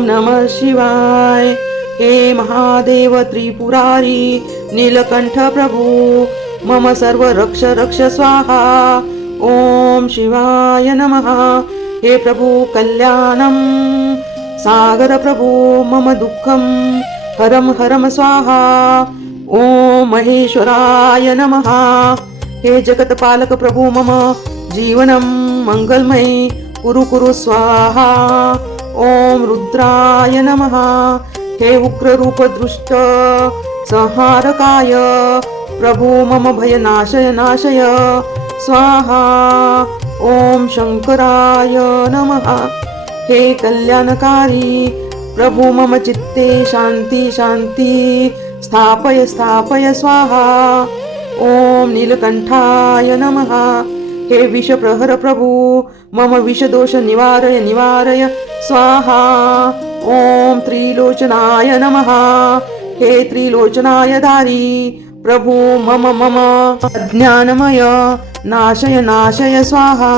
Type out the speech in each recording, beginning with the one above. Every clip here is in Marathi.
ओम नमः शिवाय। हे महादेव त्रिपुरारी नीलकंठ प्रभु मम सर्व रक्ष रक्ष स्वाहा। ओम शिवाय नमः। हे प्रभु कल्याणम सागर प्रभु मम दुःखम हरम हरम स्वाहा। ओम महेश्वराय नमः। हे जगतपालक प्रभु मम जीवनम मंगलमय कुरु कुरु स्वाहा। ओम रुद्राय नमः। हे उग्र रूप दृष्ट संहारकाय प्रभु मम भय नाशय नाशय स्वाहा। ओम शंकराय नमः। हे कल्याणकारी प्रभु मम चित्ते शांती शांती स्थापय स्थापय स्वाहा। ओम नीलकंठाय नमः। हे विषप्रहर प्रभु मम विषदोष निवारय निवारय स्वाहा। ओम त्रिलोचनाय नमः। हे त्रिलोचनाय धारी प्रभु मम मम अज्ञानमय नाशय नाशय स्वाहा।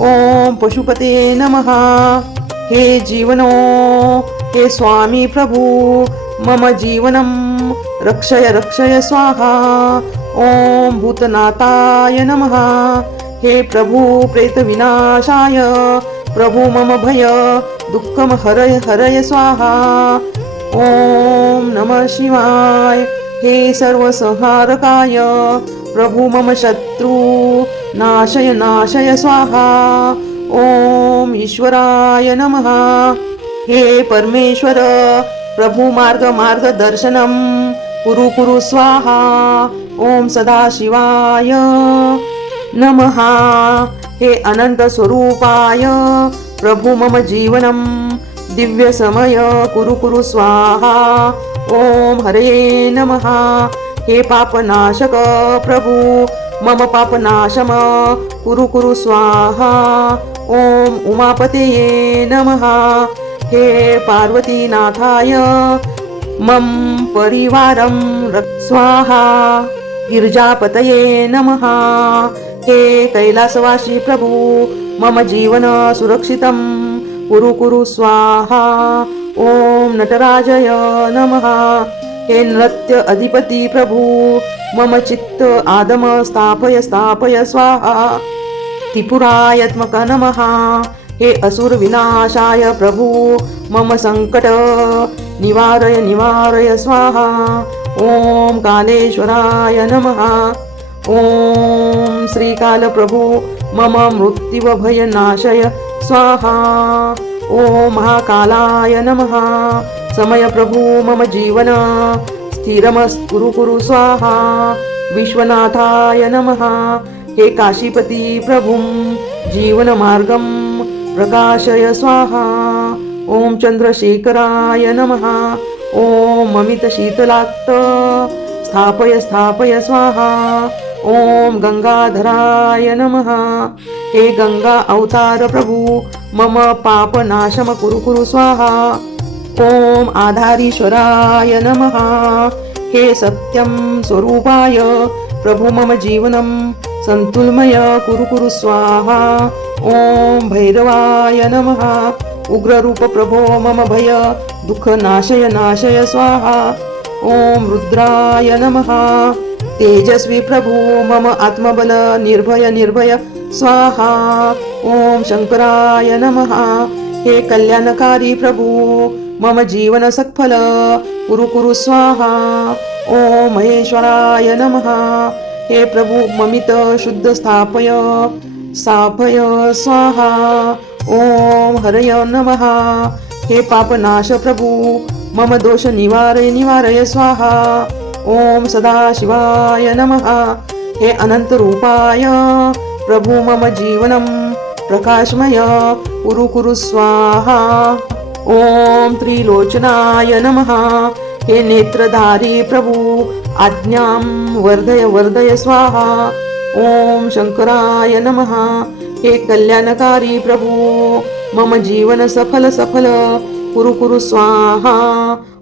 ओम पशुपते नमः। हे जीवनो हे स्वामी प्रभु मम जीवनम रक्षय रक्षय स्वाहा। ओम भूतनाथाय नमः। हे प्रभु प्रेत विनाशाय प्रभु मम भय दुःखम हरय हरय स्वाहा। ओम नमः शिवाय। हे सर्वसंहारकाय प्रभु मम शत्रु नाशय नाशय स्वाहा। ओम ईश्वराय नमः। हे परमेश्वर प्रभु मार्ग मार्गदर्शनम कुरु कुरु स्वाहा। ओम सदाशिवाय नमः। हे अनंत स्वरूपाय प्रभु मम जीवनम दिव्य समय कुरु कुरु स्वाहा। ओम हरे नमः। हे पापनाशक प्रभु मम पापनाशम कुरु कुरु स्वाहा। ओम उमापतये नमः। हे पार्वतीनाथाय मम परिवारं स्वाहा। गिरिजापतये नमः। हे कैलासवासी प्रभु मम जीवन सुरक्षितं कुरु कुरु स्वाहा। ओम नटराजय नमः। हे नृत्य अधिपति प्रभु मम चित्त आदम स्थापय स्थापय स्वाहा। त्रिपुरायत्मक नमः। हे असुर विनाशाय प्रभु मम संकट निवारय निवारय स्वाहा। ओम कालेश्वराय नमः। ओम श्रीकाल प्रभु मम मृत्युव भय नाशय स्वाहा। ओम महाकालाय नमः। समय प्रभु मम जीवन स्थिरमस्कुरु कुरु स्वाहा। विश्वनाथाय नमः। हे काशीपति प्रभुं जीवन मार्गं प्रकाशय स्वाहा। ओम चंद्रशेखराय नमः। ओम अमित शीतलाक्त स्थापय स्थापय स्वाहा। ओम गंगाधराय नमः। हे गंगा अवतार प्रभु मम पापनाशम कुरु कुरु स्वाहा। ओम आधारीश्वराय नमः। हे सत्यं स्वरूपाय प्रभु मम जीवनं संतुलमय कुरु कुरु स्वाहा। ओम भैरवाय नमः। उग्ररूप प्रभो मम भय दुःख नाशय नाशय स्वाहा। ओम रुद्राय नमः। तेजस्वी प्रभु मम आत्मबल निर्भय निर्भय स्वाहा। ओम शंकराय नमः। हे कल्याणकारी प्रभु मम जीवन सत्फल कुरु कुरु स्वाहा। ओम महेश्वराय नमः। हे प्रभु ममित शुद्ध स्थापय स्थापय स्वाहा। ओम हरय नमः। हे पापनाश प्रभु मम दोष निवारय निवारय स्वाहा। ओम सदाशिवाय नमः। हे अनंत रूपाय प्रभु मम जीवनं प्रकाशमय कुरु कुरु स्वाहा। ओम त्रिलोचनाय नमः। हे नेत्रधारी प्रभु आज्ञां वर्धय वर्धय स्वाहा। ओम शंकराय नमः। हे कल्याणकारी प्रभु मम जीवन सफल सफल कुरु कुरु स्वाहा।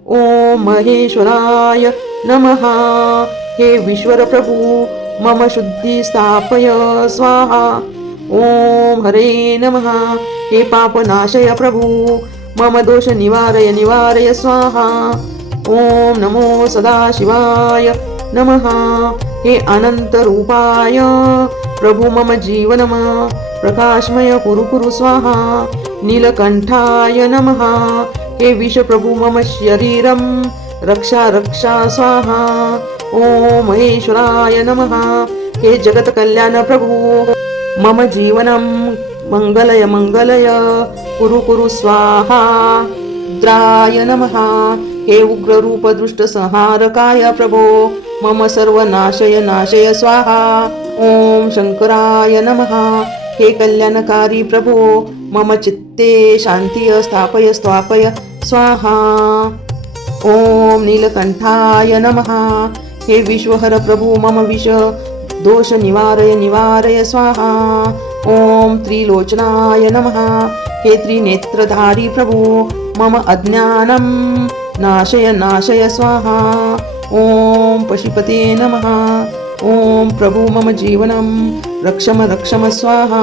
ओम महेश्वराय नमः। हे विश्वर प्रभु मम शुद्धि स्थापय स्वाहा। ओम हरे नमः। हे पापनाशय प्रभु मम दोष निवारय निवारय स्वाहा। ओम नमो सदाशिवाय नमः। हे अनंत रूपाय प्रभु मम जीवनम प्रकाशमय कुरु कुरु स्वाहा। नीलकंठाय नमः। हे विष प्रभु मम शरीरम रक्षा रक्षा स्वाहा। ओम महेश्वराय नमः। हे जगत कल्याण प्रभु मम जीवनम मंगलय मंगलय कुरु कुरु स्वाहा। रुद्राय नमः। हे उग्र रूप दुष्ट संहारकाय प्रभो मम सर्व नाशय नाशय स्वाहा। ओम शंकराय नमः। हे कल्याणकारी प्रभो मम चित्ते शांती स्थापय स्थापय स्वाहा। ओम नीलकंठाय नमः। हे विश्वहर प्रभु मम विष दोष निवारय निवारय स्वाहा। ओम त्रिलोचनाय नमः। हे त्रिनेत्रधारी प्रभु मम अज्ञानम नाशय नाशय स्वाहा। ओम पशुपते नमः। ओम प्रभु मम जीवनम रक्षम रक्षम स्वाहा।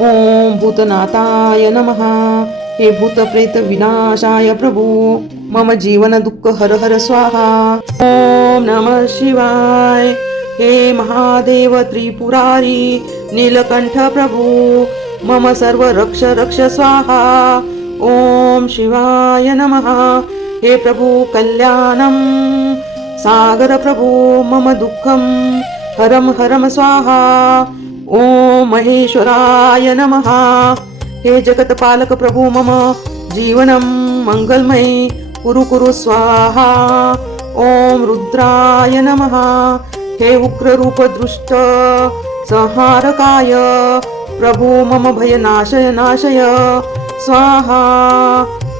ओम भूतनाथाय नमः। हे भूत प्रेत विनाशाय प्रभु मम जीवन दुःख हर हर स्वाहा। ओम नमः शिवाय। हे महादेव त्रिपुरारी नीलकंठ प्रभु मम सर्व रक्ष रक्ष स्वाहा। ओम शिवाय नमः। हे प्रभु कल्याणम सागर प्रभु मम दुःखम हरम हरम स्वाहा। ओम महेश्वराय नमः। हे जगतपालक प्रभु मम जीवनम मंगलमय कुरु कुरु स्वाहा। ओम रुद्राय नमः। हे उग्र रूप दृष्ट संहारकाय प्रभु मम भय नाशय नाशय स्वाहा।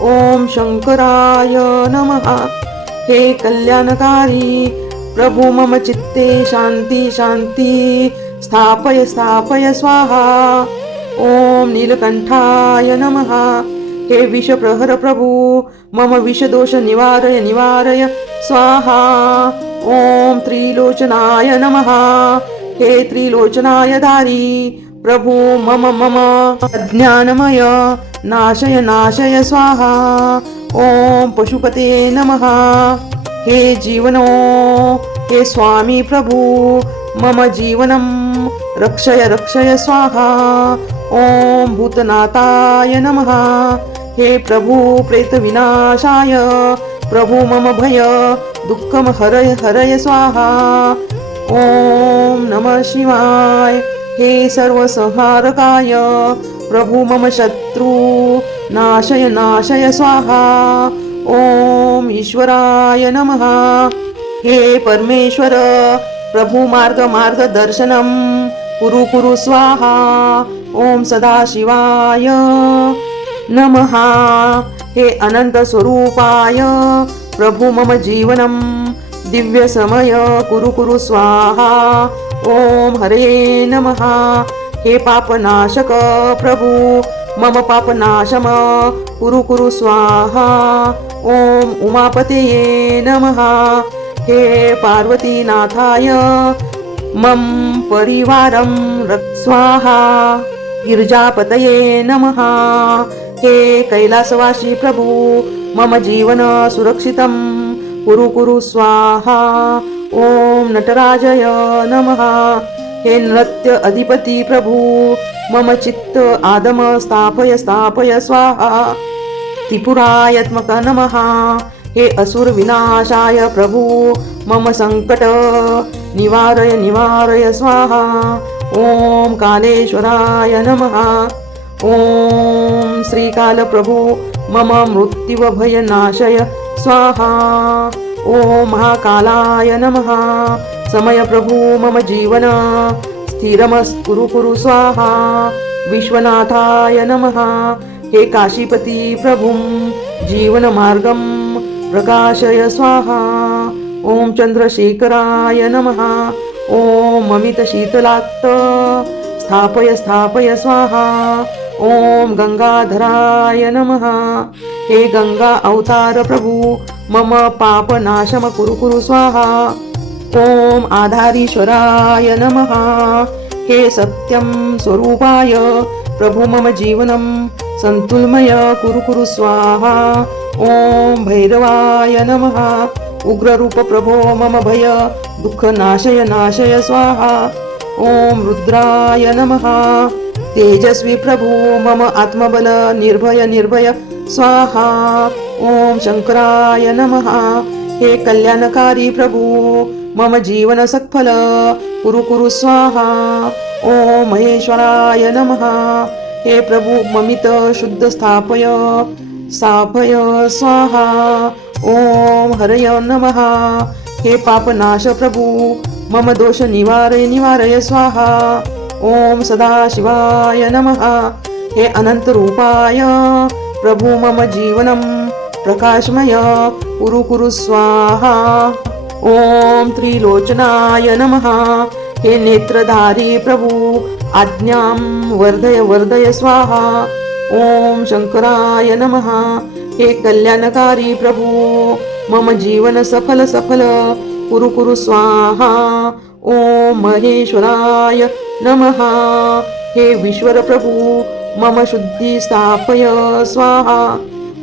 ओम शंकराय नमः। हे कल्याणकारी प्रभु मम चित्ते शांती शांती स्थापय स्थापय स्वाहा। ओम नीलकंठाय नमः। हे विष प्रहर प्रभु मम विष दोष निवारय निवारय स्वाहा। ओम त्रिलोचनाय नमः। हे त्रिलोचनाय धारी प्रभु मम मम अज्ञानमय नाशय नाशय स्वाहा। ओम पशुपते नमः। हे जीवनो हे स्वामी प्रभु मम जीवनम रक्षय रक्षय स्वाहा। ओम भूतनाथाय नमः। हे प्रभु प्रेत विनाशाय प्रभु मम भय दुःखम हरय हरय स्वाहा। ओम नमः शिवाय। हे सर्व संहारकाय प्रभु मम शत्रु नाशय नाशय स्वाहा। ओम ईश्वराय नमः। हे परमेश्वर प्रभु मार्ग मार्ग दर्शनम कुरु कुरु स्वाहा। ओम सदाशिवाय नमः। हे अनंत स्वरूपाय प्रभु मम जीवनम दिव्य समय कुरु कुरु स्वाहा। ओम हरे नमः। हे पापनाशक प्रभु मम पापनाशम कुरु कुरु स्वाहा। ओम उमापतये नमः। हे पार्वतीनाथाय मम परिवारं स्वाहा। गिरिजापतये नमः। हे कैलासवासी प्रभु मम जीवन सुरक्षितं कुरु कुरु स्वाहा। ओम नटराजय नमः। हे नृत्य अधिपति प्रभु मम चित्त आदम स्थापय स्थापय स्वाहा। त्रिपुरायत्मक नमः। हे असुर विनाशाय प्रभु मम संकट निवारय निवारय स्वाहा। ओम कालेश्वराय नमः। ओम श्रीकाल प्रभु मम मृत्युव भय नाशय स्वाहा। ओम महाकालाय नमः। समय प्रभु मम जीवन स्थिरमस्कुरु कुरु स्वाहा। विश्वनाथाय नमः। हे काशीपति प्रभुं जीवन मार्गं प्रकाशय स्वाहा। ओम चंद्रशेखराय नमः। ओम अमित शीतलात्त स्थापय स्थापय स्वाहा। ओम गंगाधराय नमः। हे गंगा अवतार प्रभु मम पाप नाशम कुरु कुरु स्वाहा। ओम आधारीश्वराय नमः। हे सत्यं स्वरूपाय प्रभु मम जीवनं संतुलमय कुरु कुरु स्वाहा. ओम भैरवाय नमः. उग्ररूप प्रभो मम भय दुःख नाशय नाशय स्वाहा. ओम रुद्राय नमः. तेजस्वी प्रभु मम आत्मबल निर्भय निर्भय स्वाहा. ओम शंकराय नमः. हे कल्याणकारी प्रभु मम जीवन सत्फल कुरु कुरु स्वाहा. ओम महेश्वराय नमः. हे प्रभु ममित शुद्ध स्थापय स्वाहा. ओम हरय नमः. हे पापनाश प्रभु मम दोष निवारय निवारय स्वाहा. ओम सदाशिवाय नमः. हे अनंत रूपाय प्रभु मम जीवनम प्रकाशमय कुरु कुरु स्वाहा. ओम त्रिलोचनाय नमः. हे नेत्रधारी प्रभु आज्ञां वर्धय वर्धय स्वाहा. ओम शंकराय नमः. हे कल्याणकारी प्रभु मम जीवन सफल सफल कुरु कुरु स्वाहा. ओम महेश्वराय नमः. हे विश्वर प्रभु मम शुद्धि स्थापय स्वाहा.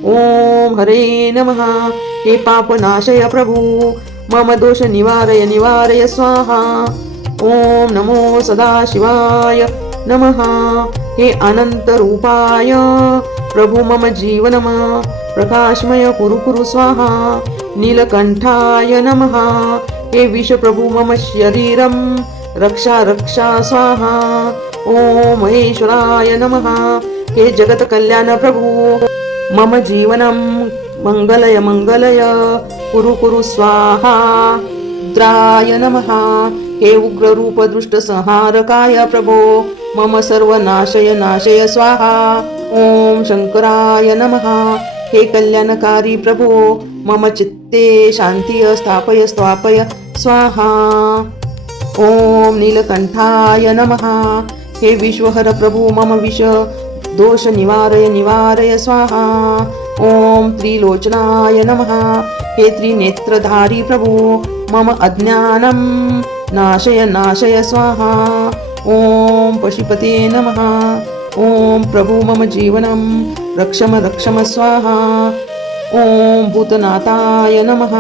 ओम हरे नमः. हे पापनाशय प्रभु मम दोष निवारय निवारय स्वाहा. ओम नमो सदाशिवाय नमः. हे अनंत रूपाय प्रभु मम जीवनम प्रकाशमय कुरु कुरु स्वाहा. नीलकंठाय नमः. हे विष प्रभु मम शरीरम रक्षा रक्षा स्वाहा. ओम महेश्वराय नमः. हे जगत कल्याण प्रभु मम जीवनम मंगलय मंगलय कुरु कुरु स्वाहा. रुद्राय नमः. हे उग्र रूप दृष्ट संहारकाय प्रभो मम सर्व नाशय नाशय स्वाहा. ओम शंकराय नमः. हे कल्याणकारी प्रभो मम चित्ते शांती स्थापय स्थापय स्वाहा. ओम नीलकंठाय नमः. हे विश्वहर प्रभु मम विष दोष निवारय निवारय स्वाहा. ओम त्रिलोचनाय नमः. हे त्रिनेत्रधारी प्रभु मम अज्ञानं नाशय नाशय स्वाहा. ओम पशुपते नमः. ओम प्रभु मम जीवनं रक्षम रक्षम स्वाहा. ओम भूतनाथाय नमः.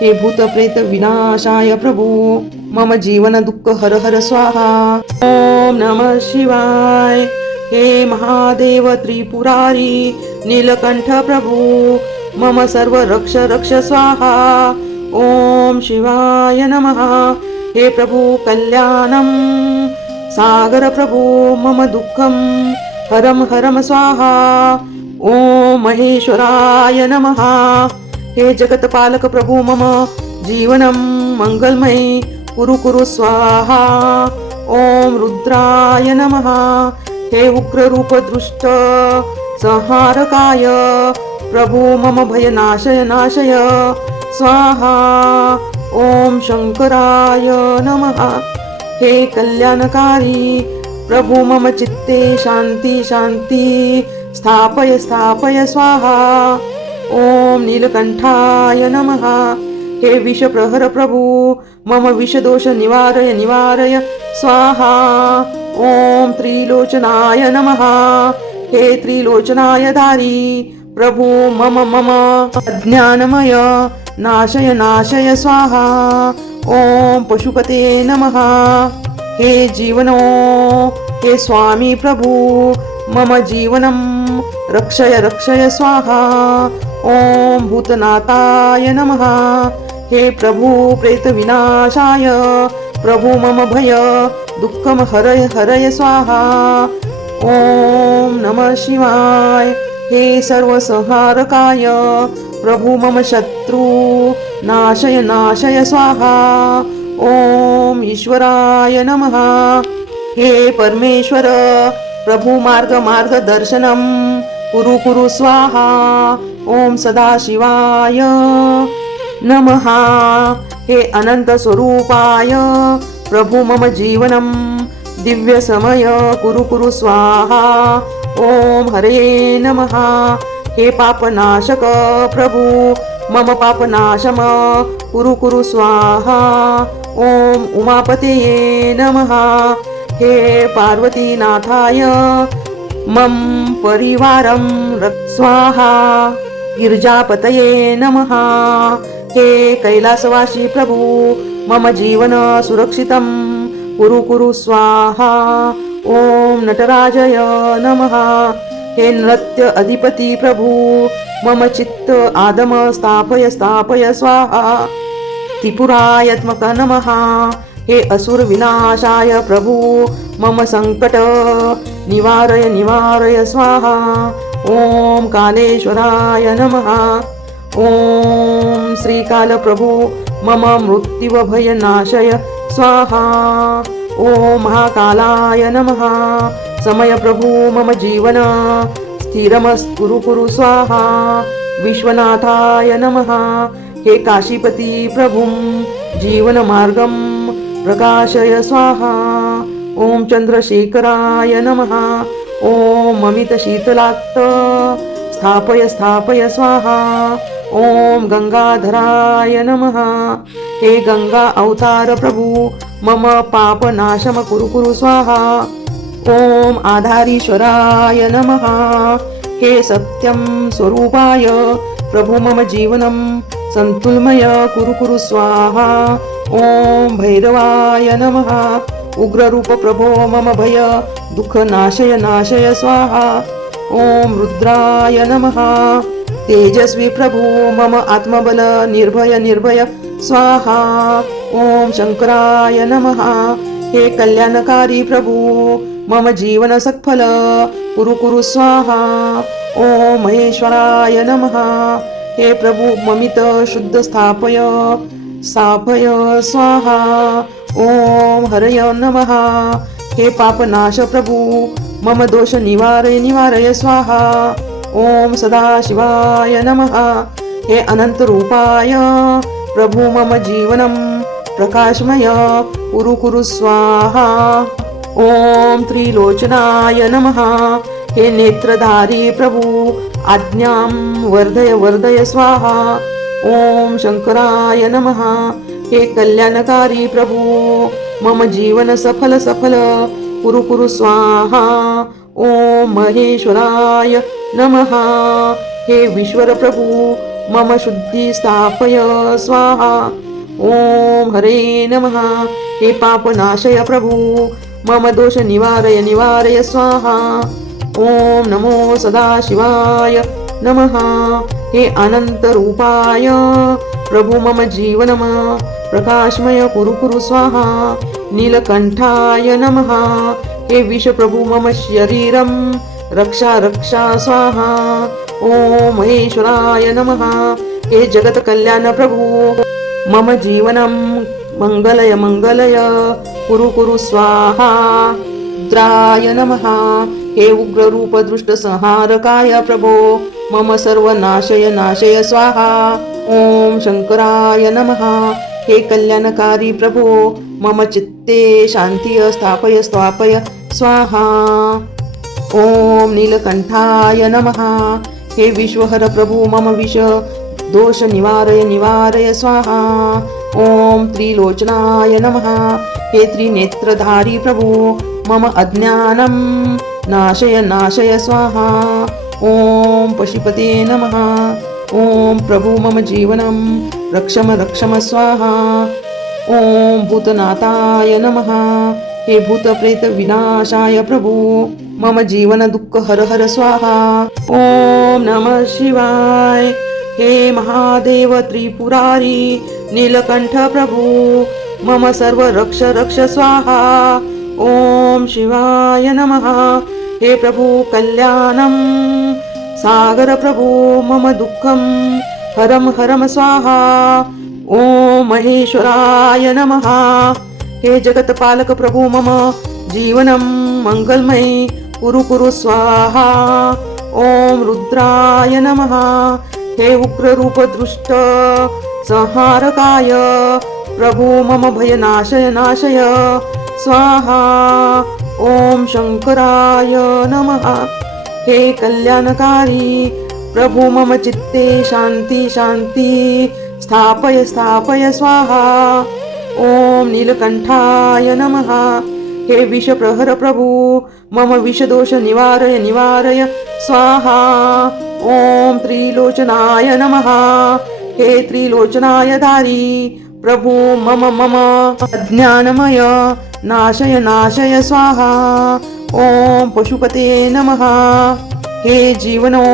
हे भूत प्रेत विनाशाय प्रभु मम जीवन दुःख हर हर स्वाहा. ओम नमः शिवाय. हे महादेव त्रिपुरारी नीलकंठ प्रभु मम सर्व रक्ष रक्ष स्वाहा. ओम शिवाय नमः. हे प्रभु कल्याणम सागर प्रभु मम दुःखम हरम हरम स्वाहा. ओम महेश्वराय नमः. हे जगतपालक प्रभु मम जीवनम मंगलमय कुरु कुरु स्वाहा. ओम रुद्राय नमः. हे उग्र रूप दृष्ट संहारकाय प्रभु मम भय नाशय नाशय स्वाहा. ओम शंकराय नमः. हे कल्याणकारी प्रभु मम चित्ते शांती शांती स्थापय स्थापय स्वाहा. ओम नीलकंठाय नमः. हे विषप्रहर प्रभु मम विषदोष निवारय निवारय स्वाहा. ओम त्रिलोचनाय नमः. हे त्रिलोचनाय धारी प्रभु मम मम अज्ञानमय नाशय नाशय स्वाहा. ओम पशुपते नमः. हे जीवनो हे स्वामी प्रभु मम जीवनं रक्षय रक्षय स्वाहा. ओम भूतनाथाय नमः. हे प्रभु प्रेत विनाशाय प्रभु मम भय दुःखम हरय हरय स्वाहा. ओम नमः शिवाय. हे सर्वसंहारकाय प्रभु मम शत्रु नाशय नाशय स्वाहा. ओम ईश्वराय नमः. हे परमेश्वर प्रभु मार्ग मार्गदर्शनम कुरु कुरु स्वाहा. ओम सदाशिवाय नमः. हे अनंत स्वरूपाय प्रभु मम जीवनम दिव्य समय कुरु कुरु स्वाहा. ओम हरे नमः. हे पापनाशक प्रभु मम पापनाशम कुरु कुरु स्वाहा. ओम उमापतये नमः. हे पार्वतीनाथाय मम परिवारं स्वाहा। गिरिजापतये नमः। हे कैलासवासी प्रभु मम जीवन सुरक्षितं कुरु कुरु स्वाहा। ओम नटराजय नमः। हे नृत्य अधिपती प्रभु मम चित्त आदम स्थापय स्थापय स्वाहा। त्रिपुरायत्मक नमः। हे असुर विनाशाय प्रभु मम संकट निवारय निवारय स्वाहा। ओम कालेश्वराय नमः। ओम श्रीकाल प्रभु मम मृत्युव भय नाशय स्वाहा। ओम महाकालाय नमः। समय प्रभु मम जीवन स्थिरमस्कुरु कुरु स्वाहा। विश्वनाथाय नमः। हे काशीपति प्रभुं जीवन मार्गं प्रकाशय स्वाहा। ओम चंद्रशेखराय नमः। ओम अमित शीतलात्त स्थापय स्थापय स्वाहा। ओम गंगाधराय नमः। हे गंगा अवतार प्रभु मम पाप नाशम कुरु कुरु स्वाहा। ओम आधारीश्वराय नमः। हे सत्यं स्वरूपाय प्रभु मम जीवनं संतुलमय कुरु कुरु स्वाहा। ओम भैरवाय नमः। उग्ररूप प्रभो मम भय दुःख नाशय नाशय स्वाहा। ओम रुद्राय नमः। तेजस्वी प्रभु मम आत्मबल निर्भय निर्भय स्वाहा। ओम शंकराय नमः। हे कल्याणकारी प्रभु मम जीवन सत्फल कुरु कुरु स्वाहा। ओम महेश्वराय नमः। हे प्रभु ममित शुद्ध स्थापय स्थापय स्वाहा। ओम हरय नमः। हे पापनाश प्रभु मम दोष निवारय निवारय स्वाहा। ओम सदाशिवाय नमः। हे अनंत रूपाय प्रभु मम जीवनं प्रकाशमय कुरु कुरु स्वाहा। ओम त्रिलोचनाय नमः। हे नेत्रधारी प्रभु आज्ञां वर्धय वर्धय स्वाहा। ओम शंकराय नमः। हे कल्याणकारी प्रभु मम जीवन सफल सफल कुरु कुरु स्वाहा। ओम महेश्वराय नमः। हे विश्वर प्रभु मम शुद्धि स्थापय स्वाहा। ओम हरे नमः। हे पापनाशय प्रभु मम दोष निवारय निवारय स्वाहा। ओम नमो सदाशिवाय नमः। हे अनंत रूपाय प्रभु मम जीवनम प्रकाशमय कुरु कुरु स्वाहा। नीलकंठाय नमः। हे विष प्रभु मम शरीरं रक्षा रक्षा स्वाहा। ओम महेश्वराय नमः। हे जगत कल्याण प्रभु मम जीवनं मंगलय मंगलय कुरु कुरु स्वाहा। रुद्राय नमः। हे उग्र रूप दृष्ट संहारकाय प्रभो मम सर्व नाशय नाशय स्वाहा। ओम शंकराय नमः। हे कल्याणकारी प्रभो मम चित्ते शांती स्थापय स्थापय स्वाहा। ओम नीलकंठाय नमः। हे विश्वहर प्रभु मम विष दोष निवारय निवारय स्वाहा। ओम त्रिलोचनाय नमः। हे त्रिनेत्रधारी प्रभु मम अज्ञानं नाशय नाशय स्वाहा। ओम पशुपते नमः। ओम प्रभु मम जीवनं रक्षम रक्षम स्वाहा। ओम भूतनाथाय नमः। हे भूत प्रेत विनाशाय प्रभु मम जीवन दुःख हर हर स्वाहा। ओम नमः शिवाय। हे महादेव त्रिपुरारी नीलकंठ प्रभु मम सर्व रक्ष रक्ष स्वाहा। ओम शिवाय नमः। हे प्रभु कल्याणं सागर प्रभु मम दुःखं हरम हरम स्वाहा। ओम महेश्वराय नमः। हे जगतपालक प्रभु मम जीवनं मंगलमय कुरु कुरु स्वाहा। ओम रुद्राय नमः। हे उग्र रूप दृष्ट संहारकाय प्रभु मम भय नाशय नाशय स्वाहा। ओम शंकराय नमः। हे कल्याणकारी प्रभु मम चित्ते शांती शांती स्थापय स्थापय स्वाहा। ओम नीलकंठाय नमः। हे विषप्रहर प्रभु मम विषदोष निवारय निवारय स्वाहा। ओम त्रिलोचनाय नमः। हे त्रिलोचनाय धारी प्रभु मम मम अज्ञानमय नाशय नाशय स्वाहा। ओम पशुपते नमः। हे जीवनो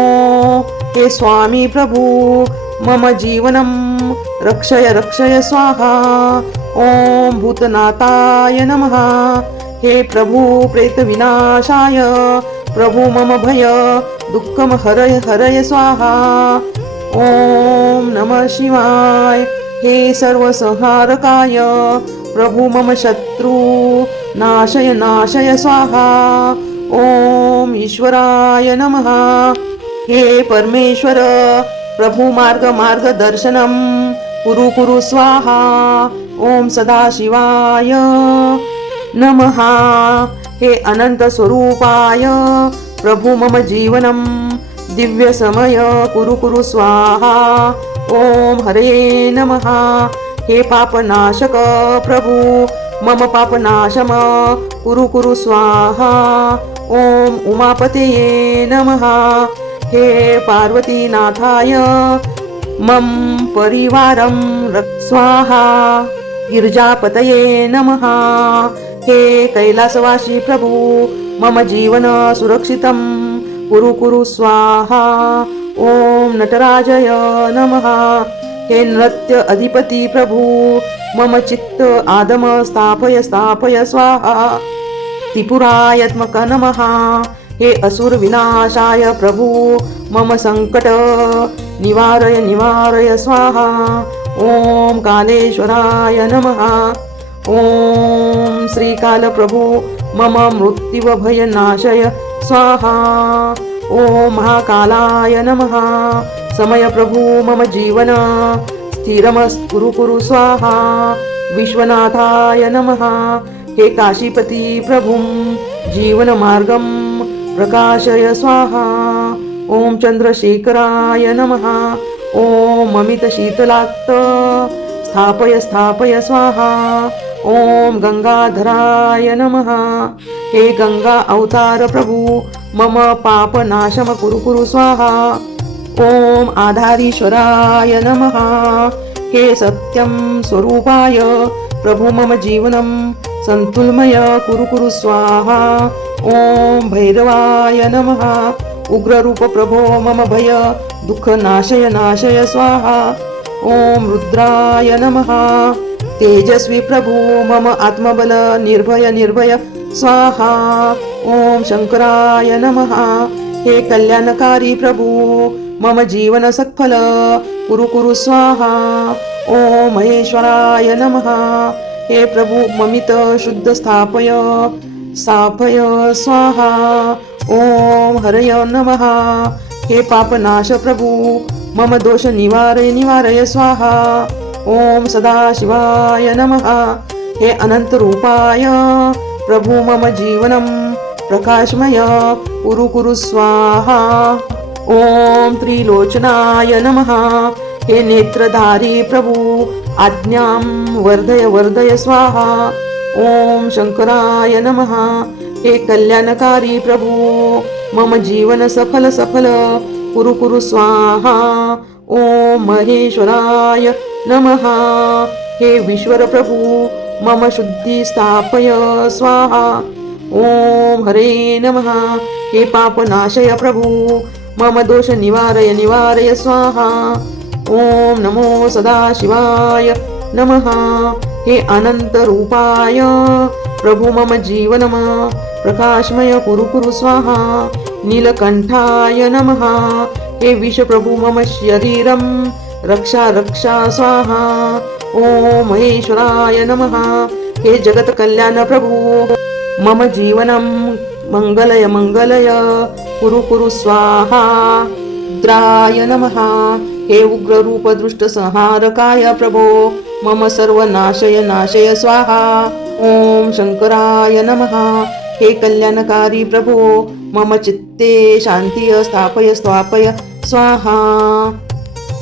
हे स्वामी प्रभु मम जीवनं रक्षय रक्षय स्वाहा। ओम भूतनाथाय नमः। हे प्रभु प्रेत विनाशाय प्रभु मम भय दुःखम हरय हरय स्वाहा। ओम नमः शिवाय। हे सर्वसंहारकाय प्रभु मम शत्रु नाशय नाशय स्वाहा। ओम ईश्वराय नमः। हे परमेश्वर प्रभु मार्ग मार्गदर्शनम कुरु कुरु स्वाहा। ओम सदाशिवाय नमः। हे अनंत स्वरूपाय प्रभु मम जीवनम दिव्य समय कुरु कुरु स्वाहा। ओम हरे नमः। हे पापनाशक प्रभु मम पापनाशम कुरु कुरु स्वाहा। ओम उमापतये नमः। हे पार्वतीनाथाय मम परिवारं स्वाहा। गिरिजापतये नमः। हे कैलासवासी प्रभु मम जीवन सुरक्षितं कुरु कुरु स्वाहा। ओम नटराजय नमः। हे नृत्य अधिपति प्रभु मम चित्त आदम स्थापय स्थापय स्वाहा। त्रिपुरायत्मक नमः। हे असुर विनाशाय प्रभु मम संकट निवारय निवारय स्वाहा। ओम कालेश्वराय नमः। ओम श्रीकाल प्रभु मम मृत्युव भय नाशय स्वाहा। ओम महाकालाय नमः। समय प्रभु मम जीवन स्थिरमस्कुरु कुरु स्वाहा। विश्वनाथाय नमः। हे काशीपति प्रभुं जीवन मार्गं प्रकाशय स्वाहा। ओम चंद्रशेखराय नमः। ओम अमित शीतलाक्त स्थापय स्थापय स्वाहा। ओम गंगाधराय नमः। हे गंगा अवतार प्रभु मम पापनाशम कुरु कुरु स्वाहा। ओम आधारीश्वराय नमः। हे सत्यं स्वरूपाय प्रभु मम जीवनं संतुलमय कुरु कुरु स्वाहा। ओम भैरवाय नमः। उग्ररूप प्रभो मम भय दुःख नाशय नाशय स्वाहा। ओम रुद्राय नमः। तेजस्वी प्रभु मम आत्मबल निर्भय निर्भय स्वाहा। ओम शंकराय नमः। हे कल्याणकारी प्रभु मम जीवन सत्फल कुरु कुरु स्वाहा। ओम महेश्वराय नमः। हे प्रभु ममित शुद्ध स्थापय स्थापय स्वाहा। ओम हरय नमः। हे पापनाश प्रभु मम दोष निवारय निवारय स्वाहा। ओम सदाशिवाय नमः। हे अनंत रूपाय प्रभु मम जीवनं प्रकाशमय कुरु कुरु स्वाहा। ओम त्रिलोचनाय नमः। हे नेत्रधारी प्रभु आज्ञां वर्धय वर्धय स्वाहा। ओम शंकराय नमः। हे कल्याणकारी प्रभु मम जीवन सफल सफल कुरु कुरु स्वाहा। ओम महेश्वराय नमः। हे विश्वर प्रभु मम शुद्धि स्थापय स्वाहा। ओम हरे नमः। हे पापनाशय प्रभु मम दोष निवारय निवारय स्वाहा। ओम नमो सदाशिवाय नमः। हे अनंत रूपाय प्रभु मम जीवनम प्रकाशमय कुरु कुरु स्वाहा। नीलकंठाय नमः। हे विष प्रभु मम शरीरं रक्षा रक्षा स्वाहा। ओम महेश्वराय नमः। हे जगत कल्याण प्रभु मम जीवनं मंगलय मंगलय कुरु कुरु स्वाहा। रुद्राय नमः। हे उग्र रूप दृष्ट संहारकाय प्रभो मम सर्व नाशय नाशय स्वाहा। ओम शंकराय नमः। हे कल्याणकारी प्रभो मम चित्ते शांती स्थापय स्थापय स्वाहा।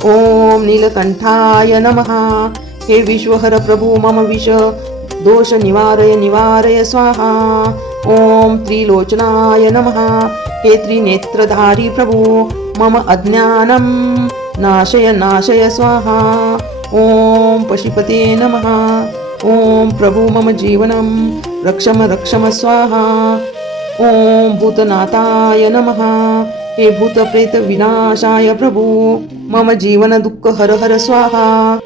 ओम नीलकंठाय नमः। हे विश्वहर प्रभु मम विष दोष निवारय स्वाहा. ओम त्रिलोचनाय नमः. हे त्रिनेत्रधारी प्रभो मम अज्ञानं नाशय स्वाहा. ओम पशुपते नमः. ओम प्रभु मम जीवनं रक्षम स्वाहा. ओम भूतनाथाय नमः. हे भूतप्रेत विनाशाय प्रभो मम जीवन दुःख हर स्वाहा.